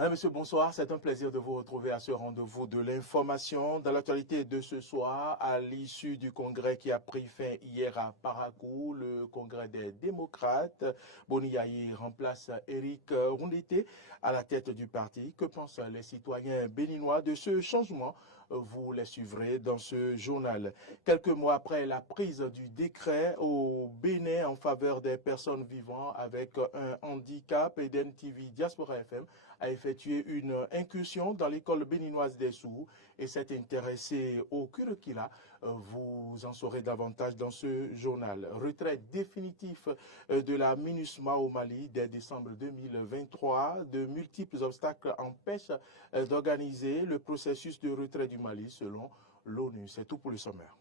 Madame, Monsieur, bonsoir. C'est un plaisir de vous retrouver à ce rendez-vous de l'information. Dans l'actualité de ce soir, à l'issue du congrès qui a pris fin hier à Parakou, le congrès des démocrates, Boni Yayi remplace Éric Roundité à la tête du parti. Que pensent les citoyens béninois de ce changement? Vous les suivrez dans ce journal. Quelques mois après la prise du décret au Bénin en faveur des personnes vivant avec un handicap, Eden TV Diaspora FM a effectué une incursion dans l'école béninoise des sourds et s'est intéressé au curricula. Vous en saurez davantage dans ce journal. Retrait définitif de la MINUSMA au Mali dès décembre 2023. De multiples obstacles empêchent d'organiser le processus de retrait du Mali selon l'ONU. C'est tout pour le sommaire.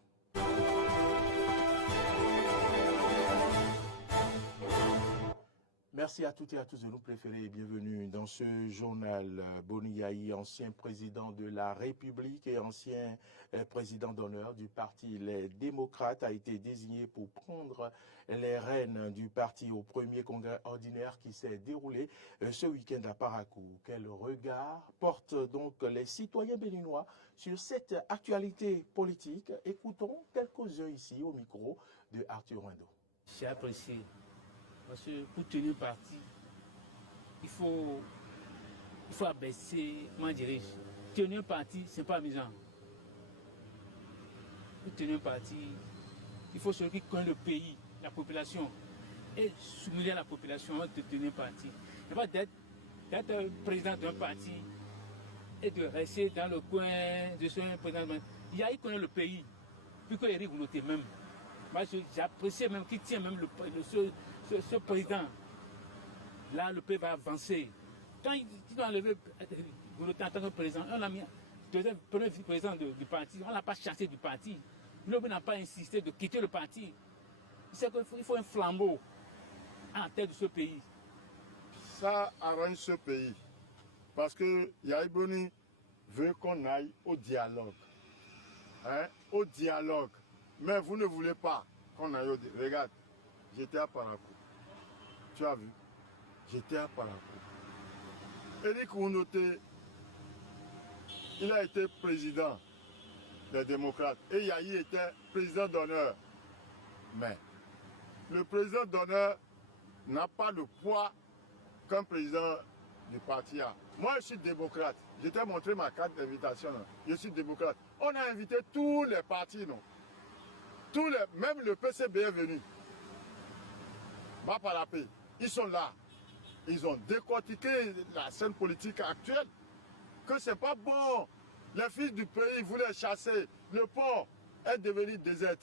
Merci à toutes et à tous de nous préférer et bienvenue dans ce journal. Boni Yayi, ancien président de la République et ancien président d'honneur du parti Les Démocrates, a été désigné pour prendre les rênes du parti au premier congrès ordinaire qui s'est déroulé ce week-end à Parakou. Quel regard portent donc les citoyens béninois sur cette actualité politique? Écoutons quelques-uns ici au micro de Arthur Wendo. J'ai apprécié. Parce que pour tenir parti, il faut abaisser, comment dirais-je, tenir parti, ce n'est pas amusant. Pour tenir parti, il faut celui qui connaît le pays, la population, et soumettre à la population de tenir parti. Il ne pas d'être président d'un parti et de rester dans le coin de ce président. Il connaît le pays, plus que Éric Roundité même. Moi, j'apprécie même qu'il tient même ce président. Là, le pays va avancer. Quand il doit enlever Roundité en tant que président, on l'a mis deuxième président du parti, on ne l'a pas chassé du parti. L'homme n'a pas insisté de quitter le parti. C'est qu'il faut un flambeau à la tête de ce pays. Ça arrange ce pays. Parce que Yayi Boni veut qu'on aille au dialogue. Au dialogue. Mais vous ne voulez pas qu'on aille au dialogue. Regarde, j'étais à Parakou. Tu as vu? J'étais à Parakou. Éric Roundité, il a été président des démocrates. Et Yayi était président d'honneur. Mais le président d'honneur n'a pas le poids qu'un président du parti a. Moi, je suis démocrate. Je t'ai montré ma carte d'invitation. Je suis démocrate. On a invité tous les partis, non? Même le PCB est venu. Mapalapé, ils sont là. Ils ont décortiqué la scène politique actuelle. Que c'est pas bon. Les fils du pays voulaient chasser. Le port est devenu désert.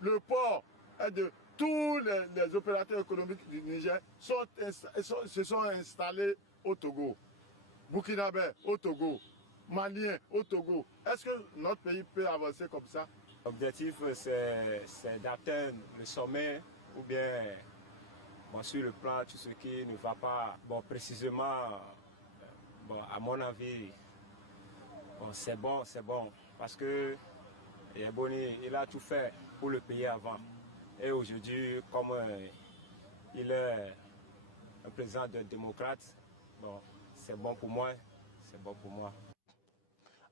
Le port est de... Tous les opérateurs économiques du Niger se sont installés au Togo. Burkinabé au Togo. Malien au Togo. Est-ce que notre pays peut avancer comme ça? L'objectif, c'est d'atteindre le sommet ou bien sur le plan, tout ce qui ne va pas. Précisément, à mon avis, c'est bon. Parce que Boni, il a tout fait pour le pays avant. Et aujourd'hui, comme il est un président de démocrate, c'est bon pour moi.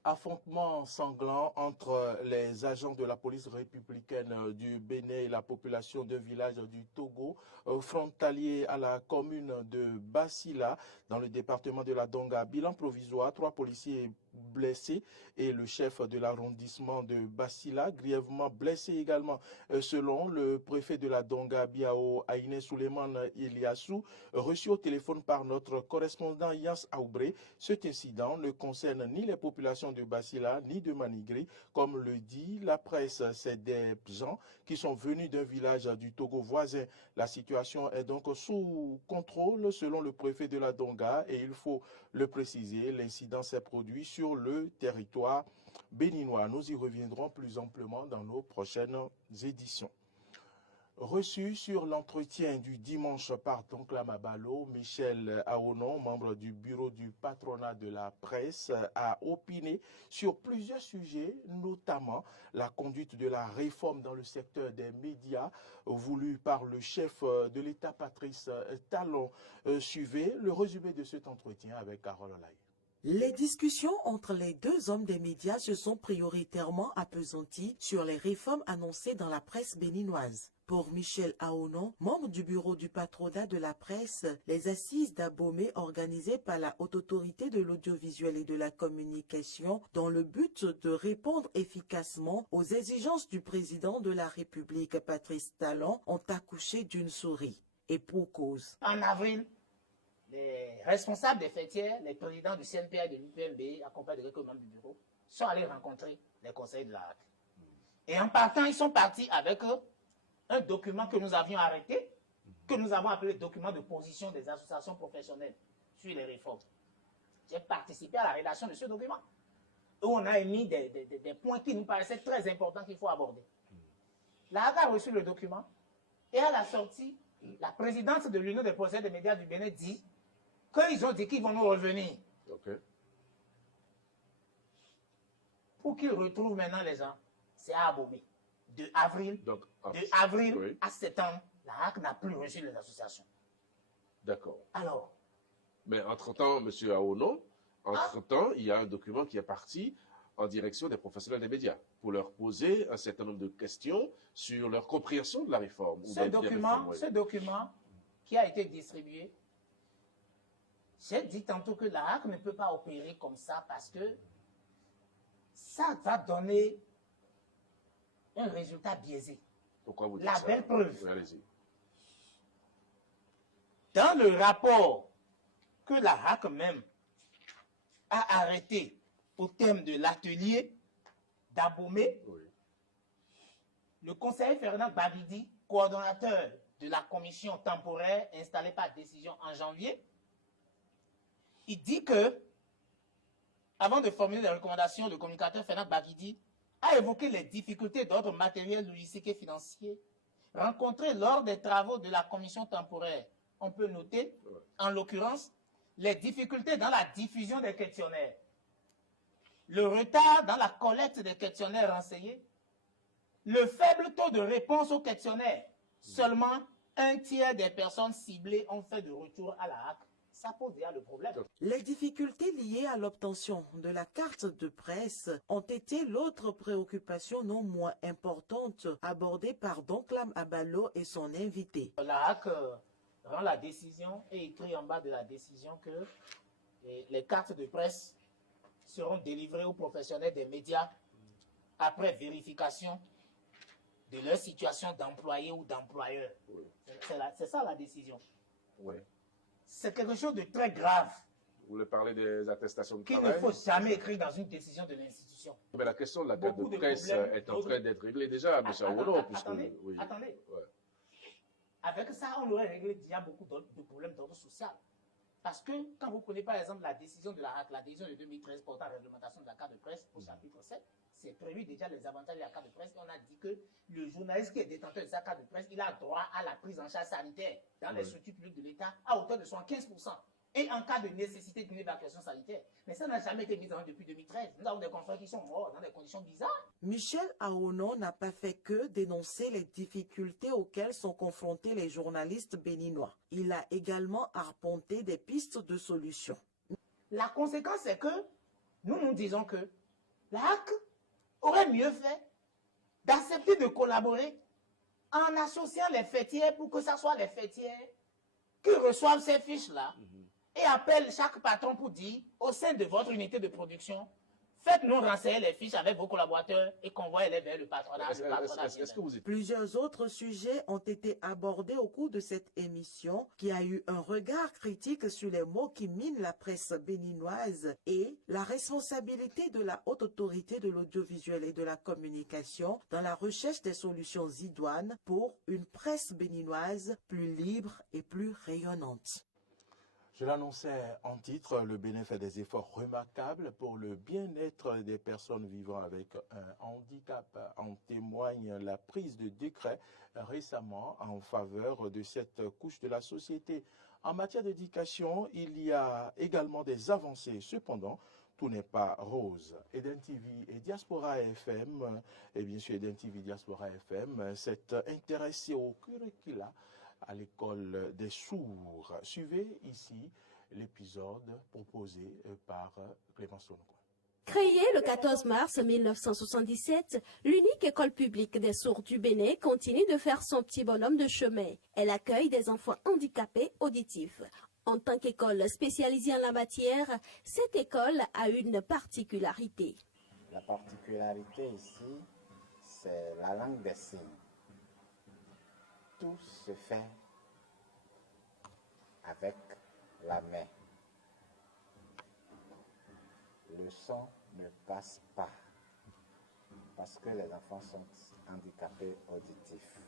Affrontement sanglant entre les agents de la police républicaine du Bénin et la population d'un village du Togo, frontalier à la commune de Bassila, dans le département de la Donga. Bilan provisoire, 3 policiers blessés et le chef de l'arrondissement de Bassila, grièvement blessé également, selon le préfet de la Donga, Biao Aïné Souleymane Iliassou, reçu au téléphone par notre correspondant Yans Aoubré. Cet incident ne concerne ni les populations de Bassila ni de Manigri, comme le dit la presse. C'est des gens qui sont venus d'un village du Togo voisin. La situation est donc sous contrôle selon le préfet de la Donga et il faut le préciser, l'incident s'est produit sur le territoire béninois. Nous y reviendrons plus amplement dans nos prochaines éditions. Reçu sur l'entretien du dimanche par Donclam Abalo, Michel Aonon, membre du bureau du patronat de la presse, a opiné sur plusieurs sujets, notamment la conduite de la réforme dans le secteur des médias voulue par le chef de l'État Patrice Talon. Suivez le résumé de cet entretien avec Carole Olaye. Les discussions entre les deux hommes des médias se sont prioritairement appesanties sur les réformes annoncées dans la presse béninoise. Pour Michel Aonon, membre du bureau du patronat de la presse, les assises d'Abomey organisées par la Haute Autorité de l'audiovisuel et de la communication dans le but de répondre efficacement aux exigences du président de la République, Patrice Talon, ont accouché d'une souris. Et pour cause. En avril, les responsables des fêtières, les présidents du CNPA et de l'UPMB, accompagnés de quelques membres du bureau, sont allés rencontrer les conseillers de la HAC. Et en partant, ils sont partis avec un document que nous avions arrêté, que nous avons appelé document de position des associations professionnelles sur les réformes. J'ai participé à la rédaction de ce document, où on a émis des points qui nous paraissaient très importants qu'il faut aborder. La HAC a reçu le document, et à la sortie, la présidente de l'Union des professeurs des médias du Bénin dit qu'ils ont dit qu'ils vont nous revenir. Okay. Pour qu'ils retrouvent maintenant les gens, c'est à Abomey. De avril, Oui. à septembre, la HAC n'a plus reçu les associations. D'accord. Alors, Mais entre-temps, M. Aonon, il y a un document qui est parti en direction des professionnels des médias pour leur poser un certain nombre de questions sur leur compréhension de la réforme. Ce document qui a été distribué, j'ai dit tantôt que la HAC ne peut pas opérer comme ça parce que ça va donner un résultat biaisé. Pourquoi vous dites La ça? belle preuve. Oui, allez-y. Dans le rapport que la HAC même a arrêté au thème de l'atelier d'Abomey, Oui. le conseiller Fernand Babidi, coordonnateur de la commission temporaire installée par décision en janvier, il dit que, avant de formuler les recommandations, le communicateur Fernand Babidi a évoqué les difficultés d'ordre matériel, logistique et financier rencontrées lors des travaux de la commission temporaire. On peut noter, en l'occurrence, les difficultés dans la diffusion des questionnaires, le retard dans la collecte des questionnaires renseignés, le faible taux de réponse aux questionnaires. Seulement un tiers des personnes ciblées ont fait de retour à la HAC. Ça pose déjà le problème. Les difficultés liées à l'obtention de la carte de presse ont été l'autre préoccupation non moins importante abordée par Donclam Abalo et son invité. La HAC rend la décision et écrit en bas de la décision que les cartes de presse seront délivrées aux professionnels des médias après vérification de leur situation d'employé ou d'employeur. Oui. C'est ça la décision. Oui. C'est quelque chose de très grave Vous voulez parler des attestations de qu'il ne travail? faut jamais écrire dans une décision de l'institution. Mais la question de la carte Beaucoup de de presse problèmes est en train d'être réglée déjà, M. Aonon, puisque... Attendez, oui. attendez. Ouais. Avec ça, on aurait réglé déjà beaucoup de problèmes d'ordre social. Parce que quand vous prenez par exemple la décision de la HAC, la décision de 2013 portant la réglementation de la carte de presse au chapitre 7, c'est prévu déjà les avantages de la carte de presse. Et on a dit que le journaliste qui est détenteur de sa carte de presse, il a droit à la prise en charge sanitaire dans les structures publiques de l'État à hauteur de 75%. Et en cas de nécessité d'une évacuation sanitaire. Mais ça n'a jamais été mis en œuvre depuis 2013. Nous avons des confrères qui sont morts dans des conditions bizarres. Michel Aonon n'a pas fait que dénoncer les difficultés auxquelles sont confrontés les journalistes béninois. Il a également arpenté des pistes de solutions. La conséquence, c'est que nous disons que la HAC aurait mieux fait d'accepter de collaborer en associant les fêtières pour que ce soit les fêtières qui reçoivent ces fiches-là et appellent chaque patron pour dire, au sein de votre unité de production, faites-nous renseigner les fiches avec vos collaborateurs et convoyez-les vers le patronat. Est-ce que vous êtes... Plusieurs autres sujets ont été abordés au cours de cette émission qui a eu un regard critique sur les mots qui minent la presse béninoise et la responsabilité de la Haute Autorité de l'audiovisuel et de la communication dans la recherche des solutions idoines pour une presse béninoise plus libre et plus rayonnante. Je l'annonçais en titre, le Bénin fait des efforts remarquables pour le bien-être des personnes vivant avec un handicap. En témoigne la prise de décret récemment en faveur de cette couche de la société. En matière d'éducation, il y a également des avancées. Cependant, tout n'est pas rose. Eden TV et Diaspora FM, et bien sûr Eden TV Diaspora FM, s'est intéressé au curricula à l'école des sourds. Suivez ici l'épisode proposé par Clément Sonko. Créée le 14 mars 1977, l'unique école publique des sourds du Bénin continue de faire son petit bonhomme de chemin. Elle accueille des enfants handicapés auditifs. En tant qu'école spécialisée en la matière, cette école a une particularité. La particularité ici, c'est la langue des signes. Tout se fait avec la main. Le son ne passe pas parce que les enfants sont handicapés auditifs.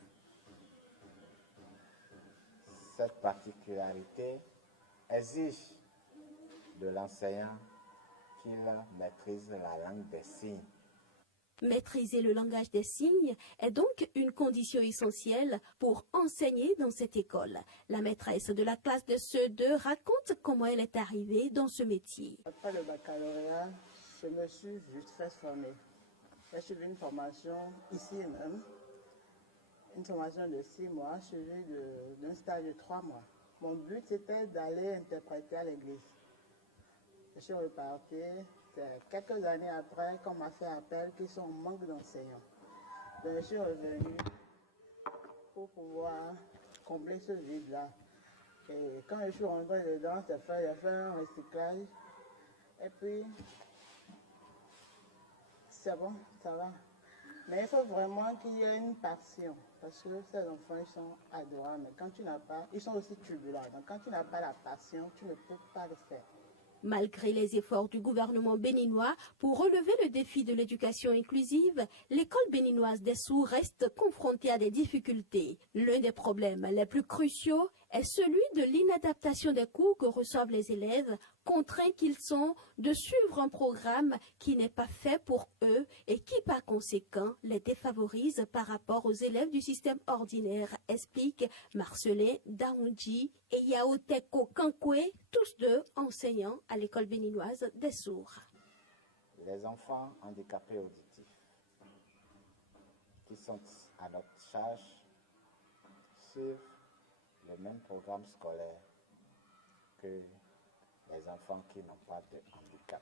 Cette particularité exige de l'enseignant qu'il maîtrise la langue des signes. Maîtriser le langage des signes est donc une condition essentielle pour enseigner dans cette école. La maîtresse de la classe de CE2 raconte comment elle est arrivée dans ce métier. Après le baccalauréat, je me suis juste fait former. J'ai suivi une formation ici même, une formation de 6 mois, suivie d'un stage de 3 mois. Mon but c'était d'aller interpréter à l'église. Je suis reparti. Quelques années après qu'on m'a fait appel qu'ils sont en manque d'enseignants. Donc je suis revenu pour pouvoir combler ce vide-là. Et quand je suis rentré dedans, j'ai fait un recyclage. Et puis, c'est bon, ça va. Mais il faut vraiment qu'il y ait une passion. Parce que ces enfants, ils sont adorables. Mais quand tu n'as pas, ils sont aussi turbulents. Donc quand tu n'as pas la passion, tu ne peux pas le faire. Malgré les efforts du gouvernement béninois pour relever le défi de l'éducation inclusive, l'école béninoise des sourds reste confrontée à des difficultés. L'un des problèmes les plus cruciaux est celui de l'inadaptation des cours que reçoivent les élèves, contraints qu'ils sont de suivre un programme qui n'est pas fait pour eux et qui, par conséquent, les défavorise par rapport aux élèves du système ordinaire, explique Marcelin Daoundji et Yaoteko Kankwe, tous deux enseignants à l'école béninoise des sourds. Les enfants handicapés auditifs qui sont à notre charge suivent le même programme scolaire que les enfants qui n'ont pas de handicap.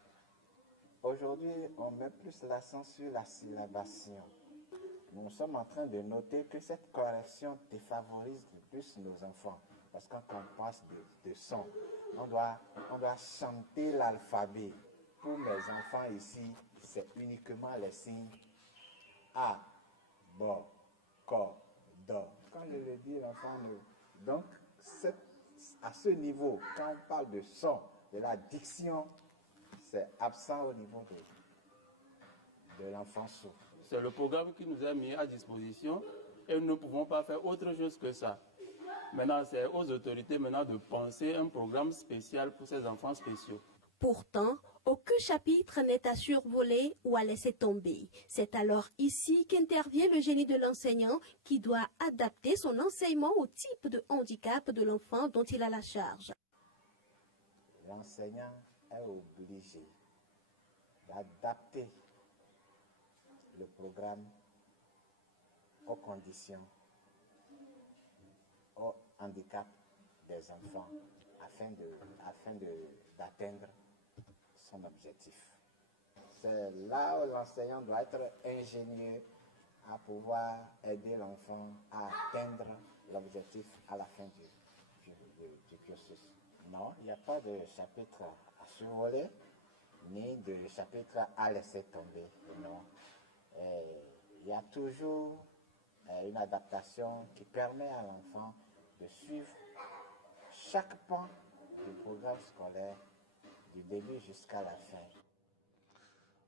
Aujourd'hui, on met plus l'accent sur la syllabation. Nous sommes en train de noter que cette correction défavorise le plus nos enfants. Parce que quand on passe de son, on doit chanter l'alphabet. Pour mes enfants ici, c'est uniquement les signes A, Bo, Ko, Do. Quand je le dis, l'enfant ne... Donc, à ce niveau, quand on parle de son, de la diction, c'est absent au niveau de l'enfant sourd. C'est le programme qui nous a mis à disposition et nous ne pouvons pas faire autre chose que ça. Maintenant, c'est aux autorités maintenant de penser un programme spécial pour ces enfants spéciaux. Pourtant, aucun chapitre n'est à survoler ou à laisser tomber. C'est alors ici qu'intervient le génie de l'enseignant qui doit adapter son enseignement au type de handicap de l'enfant dont il a la charge. L'enseignant est obligé d'adapter le programme aux conditions, au handicap des enfants afin d'atteindre son objectif. C'est là où l'enseignant doit être ingénieux à pouvoir aider l'enfant à atteindre l'objectif à la fin du cursus. Non, il n'y a pas de chapitre à survoler, ni de chapitre à laisser tomber. Non. Il y a toujours une adaptation qui permet à l'enfant de suivre chaque pan du programme scolaire du début jusqu'à la fin.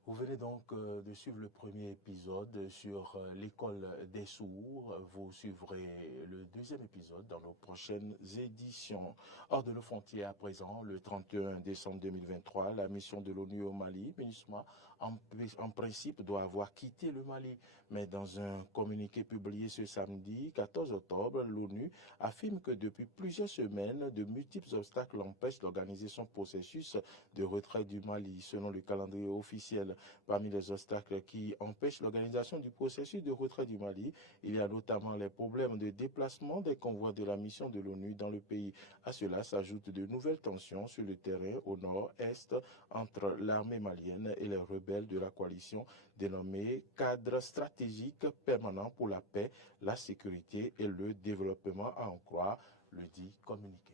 Vous venez donc de suivre le premier épisode sur l'école des sourds. Vous suivrez le deuxième épisode dans nos prochaines éditions. Hors de nos frontières à présent, le 31 décembre 2023, la mission de l'ONU au Mali, MINUSMA, en principe doit avoir quitté le Mali. Mais dans un communiqué publié ce samedi 14 octobre, l'ONU affirme que depuis plusieurs semaines, de multiples obstacles empêchent d'organiser son processus de retrait du Mali, selon le calendrier officiel. Parmi les obstacles qui empêchent l'organisation du processus de retrait du Mali, il y a notamment les problèmes de déplacement des convois de la mission de l'ONU dans le pays. À cela s'ajoutent de nouvelles tensions sur le terrain au nord-est entre l'armée malienne et les rebelles de la coalition dénommée Cadre stratégique permanent pour la paix, la sécurité et le développement, à en croire le dit communiqué.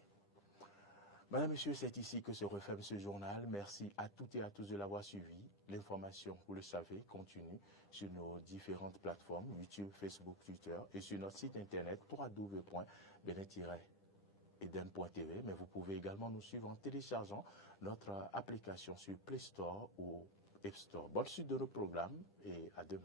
Madame, Monsieur, c'est ici que se referme ce journal. Merci à toutes et à tous de l'avoir suivi. L'information, vous le savez, continue sur nos différentes plateformes, YouTube, Facebook, Twitter, et sur notre site internet www.benet-eden.tv. Mais vous pouvez également nous suivre en téléchargeant notre application sur Play Store ou App Store. Bonne suite de nos programmes et à demain.